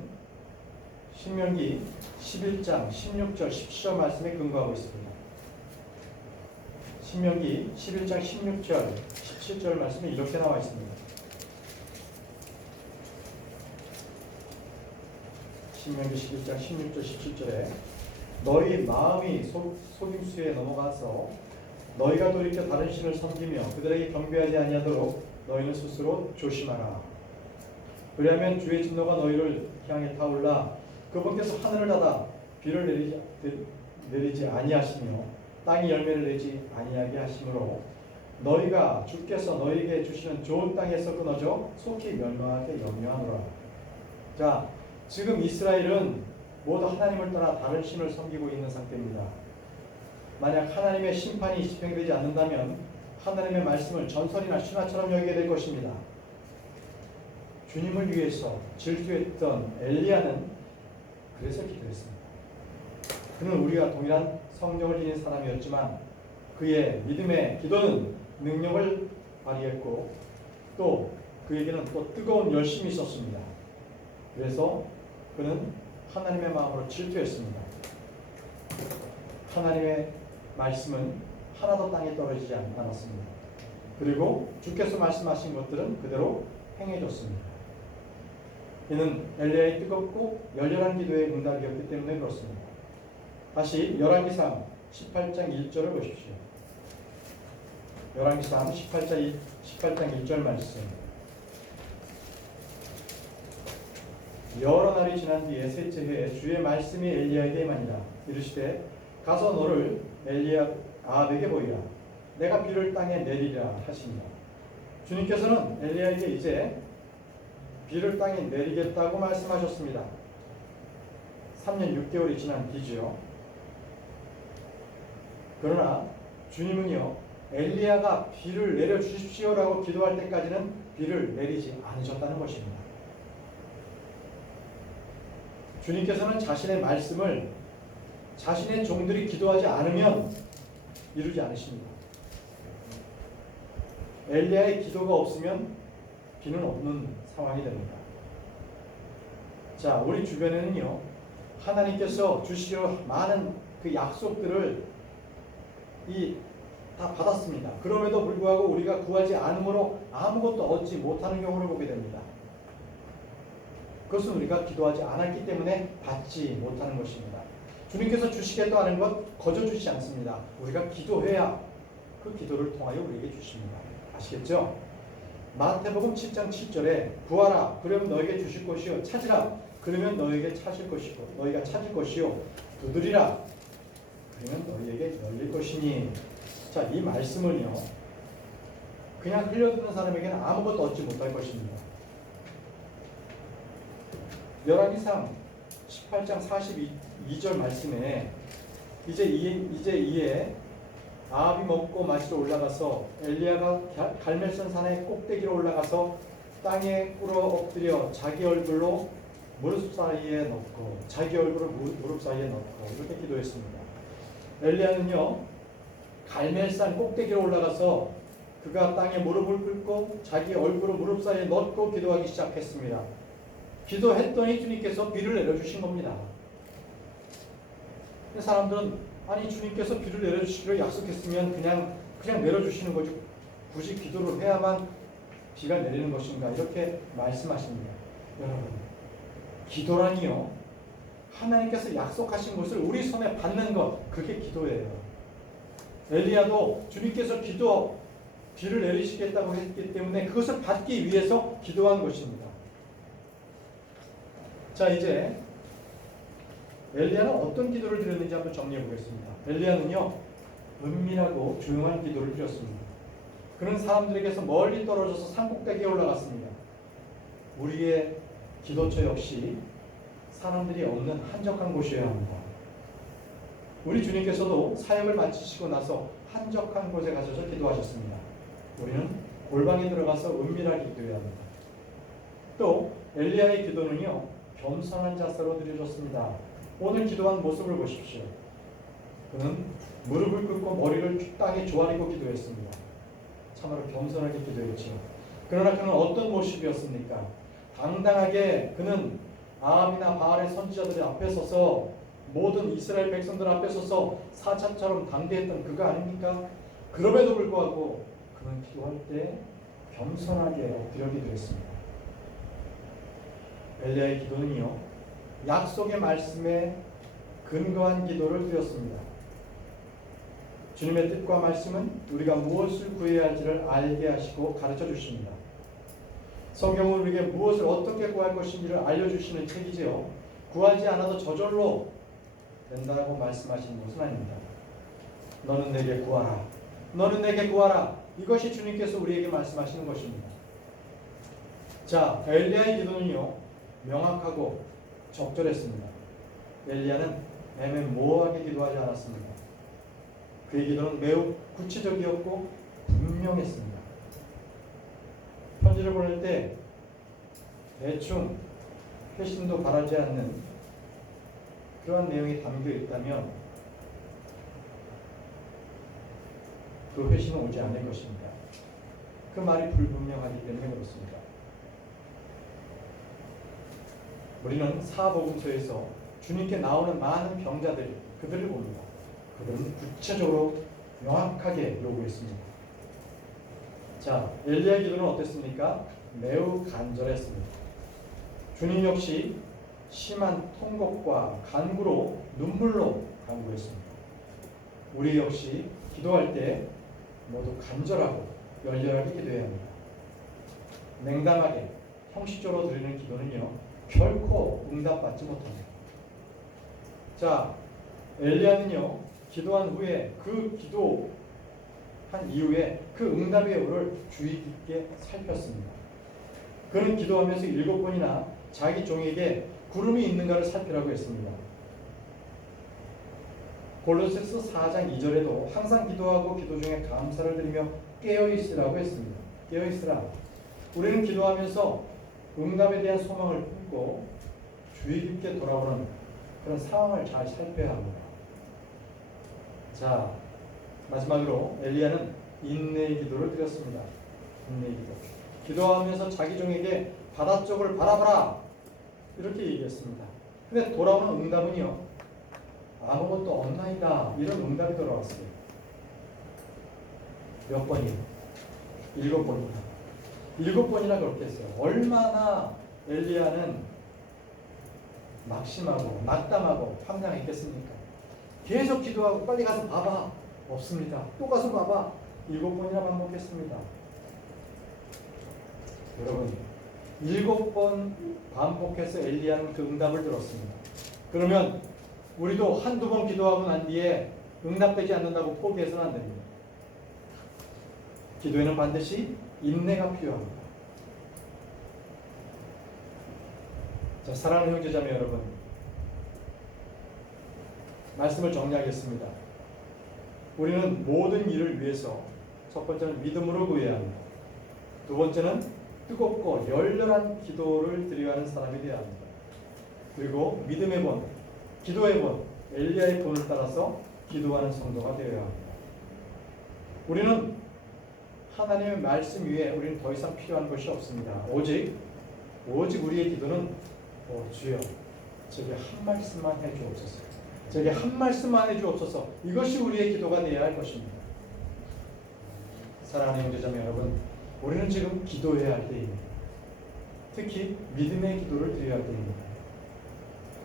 신명기 11장 16절 17절 말씀에 근거하고 있습니다. 신명기 11장 16절 17절 말씀에 이렇게 나와 있습니다. 신명기 11장 16절 17절에 너희 마음이 속임수에 넘어가서 너희가 돌이켜 다른 신을 섬기며 그들에게 경배하지 아니하도록 너희는 스스로 조심하라. 그리하면 주의 진노가 너희를 향해 타올라 그분께서 하늘을 닫아 비를 내리지 아니하시며 땅이 열매를 내지 아니하게 하시므로 너희가 주께서 너희에게 주시는 좋은 땅에서 끊어져 속히 멸망하게 염려하노라. 자, 지금 이스라엘은 모두 하나님을 떠나 다른 신을 섬기고 있는 상태입니다. 만약 하나님의 심판이 집행되지 않는다면 하나님의 말씀을 전설이나 신화처럼 여기게 될 것입니다. 주님을 위해서 질투했던 엘리야는 그래서 기도했습니다. 그는 우리와 동일한 성령을 지닌 사람이었지만 그의 믿음의 기도는 능력을 발휘했고 또 그에게는 또 뜨거운 열심이 있었습니다. 그래서 그는 하나님의 마음으로 질투했습니다. 하나님의 말씀은 하나도 땅에 떨어지지 않았습니다. 그리고 주께서 말씀하신 것들은 그대로 행해졌습니다. 이는 엘리야의 뜨겁고 열렬한 기도의 응답이었기 때문에 그렇습니다. 다시 열왕기상 18장 1절을 보십시오. 열왕기상 18장 1절 말씀. 여러 날이 지난 뒤에 셋째 해에 주의 말씀이 엘리야에게 임하니라. 이르시되 가서 너를 아합에게 보이라. 내가 비를 땅에 내리리라 하시니라. 주님께서는 엘리야에게 이제 비를 땅에 내리겠다고 말씀하셨습니다. 3년 6개월이 지난 뒤지요. 그러나 주님은요, 엘리야가 비를 내려 주십시오라고 기도할 때까지는 비를 내리지 않으셨다는 것입니다. 주님께서는 자신의 말씀을 자신의 종들이 기도하지 않으면 이루지 않으십니다. 엘리야의 기도가 없으면 비는 없는 상황이 됩니다. 자, 우리 주변에는요, 하나님께서 주시려 많은 그 약속들을 다 받았습니다. 그럼에도 불구하고 우리가 구하지 않으므로 아무것도 얻지 못하는 경우를 보게 됩니다. 그것은 우리가 기도하지 않았기 때문에 받지 못하는 것입니다. 주님께서 주시겠다 하는 것 거저 주시지 않습니다. 우리가 기도해야 그 기도를 통하여 우리에게 주십니다. 아시겠죠? 마태복음 7장 7절에 구하라 그러면 너에게 주실 것이요, 찾으라 그러면 너에게 찾을 것이고 너희가 찾을 것이요, 두드리라 그러면 너희에게 열릴 것이니. 자, 이 말씀은요, 그냥 흘려듣는 사람에게는 아무것도 얻지 못할 것입니다. 열왕기상 18장 42절 말씀에 이제 이에 아합이 먹고 마시러 올라가서 엘리야가 갈멜선 산의 꼭대기로 올라가서 땅에 꿇어 엎드려 자기 얼굴로 무릎 사이에 넣고 무릎 사이에 넣고 이렇게 기도했습니다. 엘리야는요, 갈멜산 꼭대기로 올라가서 그가 땅에 무릎을 꿇고 자기 얼굴을 무릎 사이에 넣고 기도하기 시작했습니다. 기도했더니 주님께서 비를 내려주신 겁니다. 사람들은 아니 주님께서 비를 내려주시기로 약속했으면 그냥 내려주시는 거지 굳이 기도를 해야만 비가 내리는 것인가 이렇게 말씀하십니다. 여러분, 기도라니요, 하나님께서 약속하신 것을 우리 손에 받는 것, 그게 기도예요. 엘리야도 주님께서 비를 내리시겠다고 했기 때문에 그것을 받기 위해서 기도한 것입니다. 자, 이제 엘리야는 어떤 기도를 드렸는지 한번 정리해 보겠습니다. 엘리야는요, 은밀하고 조용한 기도를 드렸습니다. 그는 사람들에게서 멀리 떨어져서 산꼭대기에 올라갔습니다. 우리의 기도처 역시 사람들이 없는 한적한 곳이어야 합니다. 우리 주님께서도 사역을 마치시고 나서 한적한 곳에 가셔서 기도하셨습니다. 우리는 골방에 들어가서 은밀하게 기도해야 합니다. 또 엘리야의 기도는요, 겸손한 자세로 드려졌습니다. 오늘 기도한 모습을 보십시오. 그는 무릎을 꿇고 머리를 땅에 조아리고 기도했습니다. 참으로 겸손하게 기도했죠. 그러나 그는 어떤 모습이었습니까? 당당하게 그는 아합이나 바알의 선지자들 앞에 서서 모든 이스라엘 백성들 앞에 서서 사자처럼 당대했던 그가 아닙니까? 그럼에도 불구하고 그는 기도할 때 겸손하게 엎드려 기도했습니다. 엘리야의 기도는요, 약속의 말씀에 근거한 기도를 드렸습니다. 주님의 뜻과 말씀은 우리가 무엇을 구해야 할지를 알게 하시고 가르쳐 주십니다. 성경은 우리에게 무엇을 어떻게 구할 것인지를 알려주시는 책이지요. 구하지 않아도 저절로 된다고 말씀하시는 것은 아닙니다. 너는 내게 구하라. 너는 내게 구하라. 이것이 주님께서 우리에게 말씀하시는 것입니다. 자, 엘리야의 기도는요, 명확하고 적절했습니다. 엘리야는 애매모호하게 기도하지 않았습니다. 그의 기도는 매우 구체적이었고 분명했습니다. 편지를 보낼 때 대충 회심도 바라지 않는 그러한 내용이 담겨 있다면 그 회심은 오지 않을 것입니다. 그 말이 불분명하기 때문에 그렇습니다. 우리는 사복음서에서 주님께 나오는 많은 병자들, 그들을 봅니다. 그들은 구체적으로 명확하게 요구했습니다. 자, 엘리야의 기도는 어땠습니까? 매우 간절했습니다. 주님 역시 심한 통곡과 간구로 눈물로 간구했습니다. 우리 역시 기도할 때 모두 간절하고 열렬하게 기도해야 합니다. 냉담하게 형식적으로 드리는 기도는요, 결코 응답받지 못합니다. 자, 엘리야는요, 기도한 후에 그 기도한 이후에 그 응답의 여부를 주의 깊게 살폈습니다. 그는 기도하면서 7번이나 자기 종에게 구름이 있는가를 살피라고 했습니다. 골로새서 4장 2절에도 항상 기도하고 기도 중에 감사를 드리며 깨어있으라고 했습니다. 깨어있으라. 우리는 기도하면서 응답에 대한 소망을 품고 주의 깊게 돌아보는 그런 상황을 잘 살펴야 합니다. 자, 마지막으로 엘리야는 인내의 기도를 드렸습니다. 인내의 기도. 기도하면서 자기 종에게 바다 쪽을 바라봐라 이렇게 얘기했습니다. 근데 돌아오는 응답은요, 아무것도 없나이다 이런 응답이 돌아왔어요. 몇 번이요? 7번이나. 7번이나 그렇게 했어요. 얼마나 엘리야는 낙심하고 낙담하고 황당했겠습니까? 계속 기도하고 빨리 가서 봐봐. 없습니다. 또 가서 봐봐. 7번이나 반복했습니다. 여러분, 7번 반복해서 엘리야는 그 응답을 들었습니다. 그러면 우리도 한두 번 기도하고 난 뒤에 응답되지 않는다고 포기해서는 안 됩니다. 기도에는 반드시 인내가 필요합니다. 자, 사랑하는 형제자매 여러분, 말씀을 정리하겠습니다. 우리는 모든 일을 위해서 첫 번째는 믿음으로 구해야 합니다. 두 번째는 뜨겁고 열렬한 기도를 드려야 하는 사람이 되어야 합니다. 그리고 믿음의 본, 기도의 본, 엘리야의 본을 따라서 기도하는 성도가 되어야 합니다. 우리는 하나님의 말씀 위에 우리는 더 이상 필요한 것이 없습니다. 오직 우리의 기도는 주여, 제게 한 말씀만 해주옵소서. 제게 한 말씀만 해주옵소서. 이것이 우리의 기도가 되어야 할 것입니다. 사랑하는 형제자매 여러분, 우리는 지금 기도해야 할 때입니다. 특히 믿음의 기도를 드려야 할 때입니다.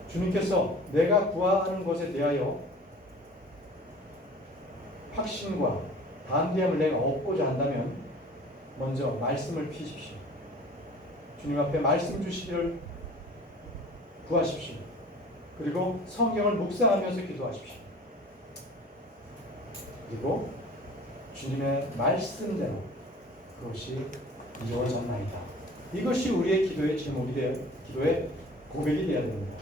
주님께서 내가 구하는 것에 대하여 확신과 담대함을 내가 얻고자 한다면 먼저 말씀을 피십시오. 주님 앞에 말씀 주시기를 구하십시오. 그리고 성경을 묵상하면서 기도하십시오. 그리고 주님의 말씀대로 그것이 이루어졌나이다. 이것이 우리의 기도의 제목이 되어 기도의 고백이 되어야 됩니다.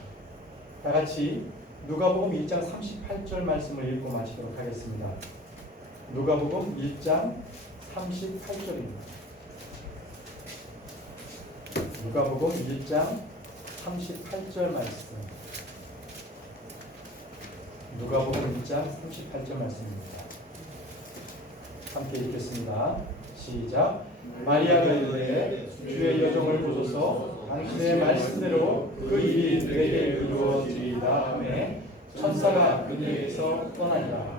다 같이 누가복음 1장 38절 말씀을 읽고 마치도록 하겠습니다. 누가복음 1장 38절입니다. 누가복음 1장 38절 말씀. 누가복음 1장 38절 말씀입니다. 함께 읽겠습니다. 시작. 마리아가 이르되 주의 여종을 보소서 당신의 말씀대로 그 일이 내게 이루어지리이다 하매 천사가 그녀에게서 떠나니라.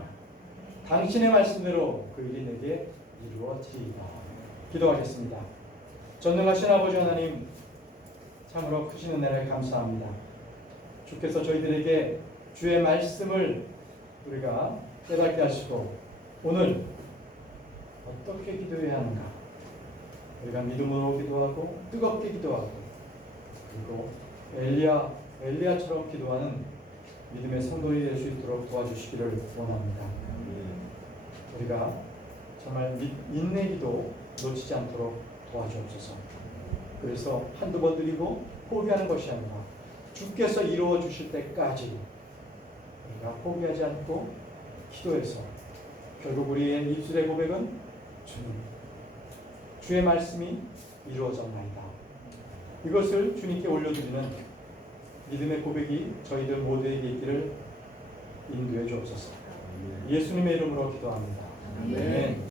당신의 말씀대로 그 일이 내게 이루어지리이다. 기도하겠습니다. 전능하신 아버지 하나님, 참으로 크신 은혜를 감사합니다. 주께서 저희들에게 주의 말씀을 우리가 깨닫게 하시고 오늘 어떻게 기도해야 하는가, 우리가 믿음으로 기도하고 뜨겁게 기도하고 그리고 엘리야처럼 기도하는 믿음의 성도이 될 수 있도록 도와주시기를 원합니다. 우리가 정말 인내 기도 놓치지 않도록 도와주옵소서. 그래서 한두 번 드리고 포기하는 것이 아니라 주께서 이루어 주실 때까지 우리가 포기하지 않고 기도해서 결국 우리의 입술의 고백은 주님, 주의 말씀이 이루어졌나이다. 이것을 주님께 올려드리는 믿음의 고백이 저희들 모두에게 있기를 인도해 주옵소서. 예수님의 이름으로 기도합니다. 아멘.